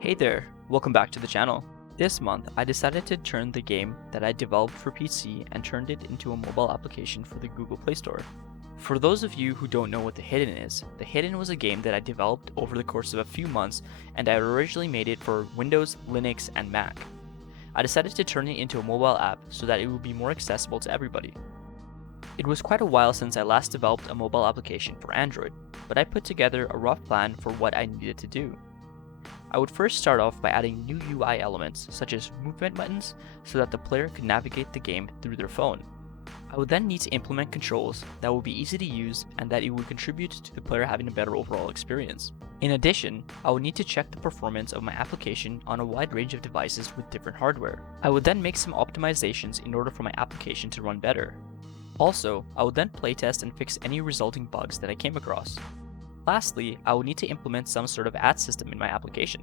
Hey there, welcome back to the channel. This month, I decided to turn the game that I developed for PC and turned it into a mobile application for the Google Play Store. For those of you who don't know what The Hidden is, The Hidden was a game that I developed over the course of a few months, and I originally made it for Windows, Linux, and Mac. I decided to turn it into a mobile app so that it would be more accessible to everybody. It was quite a while since I last developed a mobile application for Android, but I put together a rough plan for what I needed to do. I would first start off by adding new UI elements such as movement buttons so that the player could navigate the game through their phone. I would then need to implement controls that would be easy to use and that it would contribute to the player having a better overall experience. In addition, I would need to check the performance of my application on a wide range of devices with different hardware. I would then make some optimizations in order for my application to run better. Also, I would then playtest and fix any resulting bugs that I came across. Lastly, I would need to implement some sort of ad system in my application.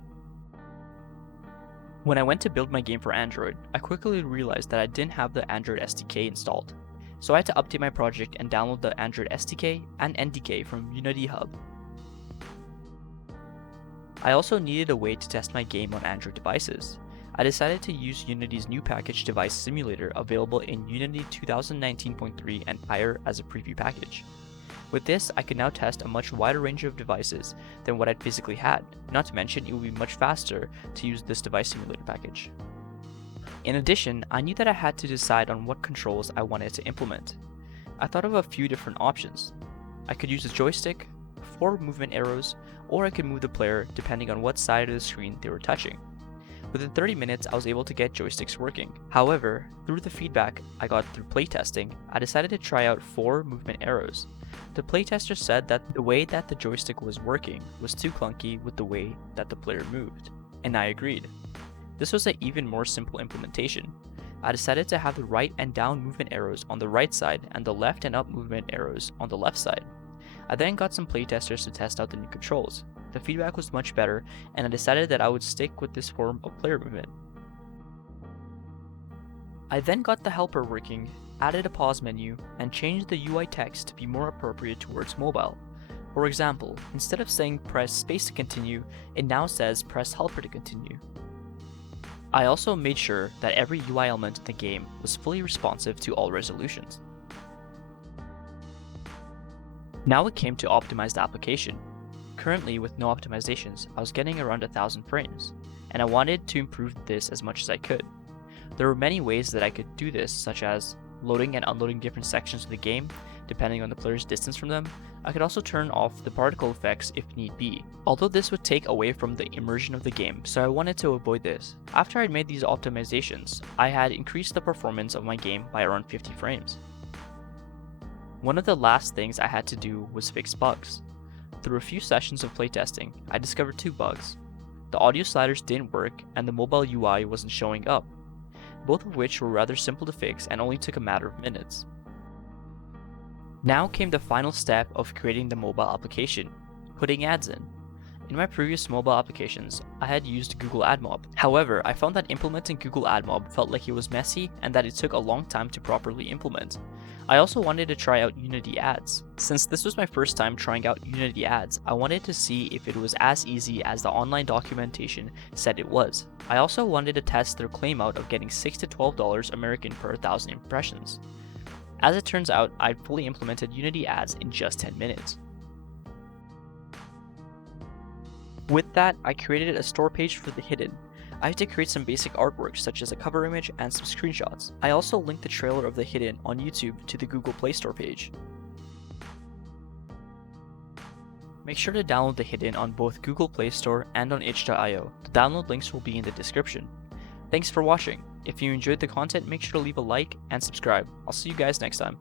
When I went to build my game for Android, I quickly realized that I didn't have the Android SDK installed, so I had to update my project and download the Android SDK and NDK from Unity Hub. I also needed a way to test my game on Android devices. I decided to use Unity's new package device simulator available in Unity 2019.3 and higher as a preview package. With this, I could now test a much wider range of devices than what I'd physically had, not to mention it would be much faster to use this device simulator package. In addition, I knew that I had to decide on what controls I wanted to implement. I thought of a few different options. I could use a joystick, 4 movement arrows, or I could move the player depending on what side of the screen they were touching. Within 30 minutes, I was able to get joysticks working. However, through the feedback I got through playtesting, I decided to try out 4 movement arrows. The playtester said that the way that the joystick was working was too clunky with the way that the player moved, and I agreed. This was an even more simple implementation. I decided to have the right and down movement arrows on the right side and the left and up movement arrows on the left side. I then got some playtesters to test out the new controls. The feedback was much better, and I decided that I would stick with this form of player movement. I then got the helper working, added a pause menu, and changed the UI text to be more appropriate towards mobile. For example, instead of saying press space to continue, it now says press helper to continue. I also made sure that every UI element in the game was fully responsive to all resolutions. Now it came to optimize the application. Currently, with no optimizations, I was getting around 1000 frames, and I wanted to improve this as much as I could. There were many ways that I could do this, such as loading and unloading different sections of the game, depending on the player's distance from them. I could also turn off the particle effects if need be, although this would take away from the immersion of the game, so I wanted to avoid this. After I'd made these optimizations, I had increased the performance of my game by around 50 frames. One of the last things I had to do was fix bugs. Through a few sessions of playtesting, I discovered 2 bugs. The audio sliders didn't work and the mobile UI wasn't showing up, both of which were rather simple to fix and only took a matter of minutes. Now came the final step of creating the mobile application, putting ads in. In my previous mobile applications, I had used Google AdMob. However, I found that implementing Google AdMob felt like it was messy and that it took a long time to properly implement. I also wanted to try out Unity Ads. Since this was my first time trying out Unity Ads, I wanted to see if it was as easy as the online documentation said it was. I also wanted to test their claim out of getting $6 to $12 American per 1,000 impressions. As it turns out, I fully implemented Unity Ads in just 10 minutes. With that, I created a store page for The Hidden. I had to create some basic artwork such as a cover image and some screenshots. I also linked the trailer of The Hidden on YouTube to the Google Play Store page. Make sure to download The Hidden on both Google Play Store and on itch.io. The download links will be in the description. Thanks for watching. If you enjoyed the content, make sure to leave a like and subscribe. I'll see you guys next time.